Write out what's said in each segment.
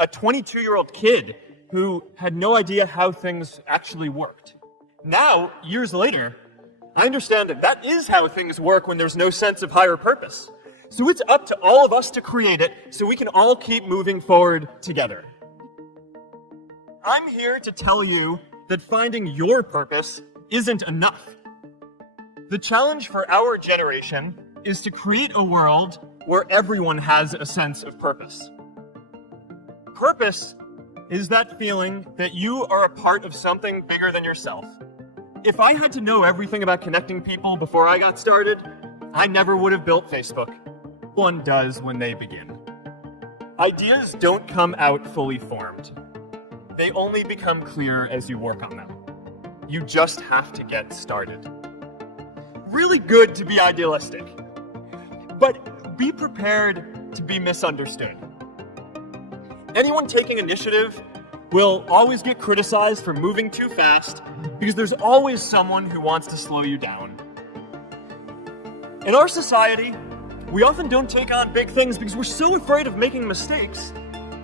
a 22-year-old kid who had no idea how things actually worked. Now, years later, I understand that that is how things work when there's no sense of higher purpose. So it's up to all of us to create it so we can all keep moving forward together. I'm here to tell you that finding your purpose isn't enough. The challenge for our generation is to create a world where everyone has a sense of purpose. Purpose is that feeling that you are a part of something bigger than yourself. If I had to know everything about connecting people before I got started, I never would have built Facebook. One does when they begin. Ideas don't come out fully formed. They only become clear as you work on them. You just have to get started. Really good to be idealistic, but be prepared to be misunderstood. Anyone taking initiative will always get criticized for moving too fast because there's always someone who wants to slow you down. In our society, we often don't take on big things because we're so afraid of making mistakes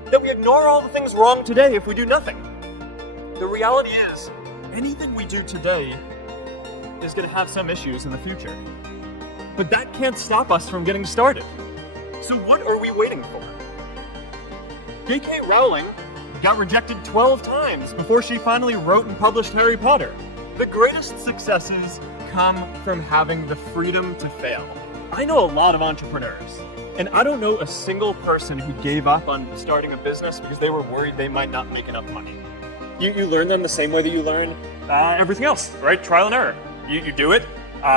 that we ignore all the things wrong today if we do nothing. The reality is, anything we do today is going to have some issues in the future. But that can't stop us from getting started. So what are we waiting for? J.K. Rowling got rejected 12 times before she finally wrote and published Harry Potter. The greatest successes come from having the freedom to fail. I know a lot of entrepreneurs, and I don't know a single person who gave up on starting a business because they were worried they might not make enough money. You learn them the same way that you learn everything else, right? Trial and error. You do it,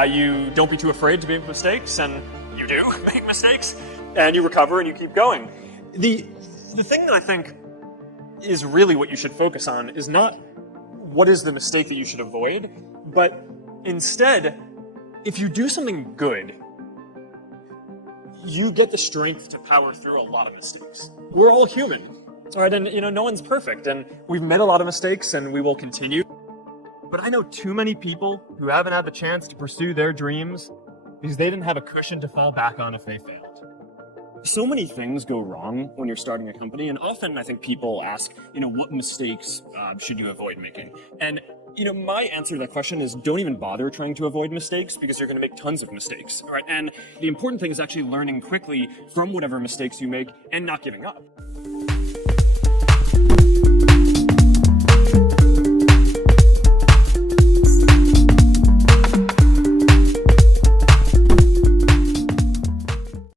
you don't be too afraid to make mistakes, and you do make mistakes, and you recover and you keep going. The thing that I think is really what you should focus on is not what is the mistake that you should avoid, but instead, if you do something good, you get the strength to power through a lot of mistakes. We're all human, all right? And no one's perfect, and we've made a lot of mistakes, and we will continue. But I know too many people who haven't had the chance to pursue their dreams because they didn't have a cushion to fall back on if they failed. So many things go wrong when you're starting a company, and often I think people ask, what mistakes should you avoid making? And my answer to that question is don't even bother trying to avoid mistakes because you're going to make tons of mistakes, all right? And the important thing is actually learning quickly from whatever mistakes you make and not giving up.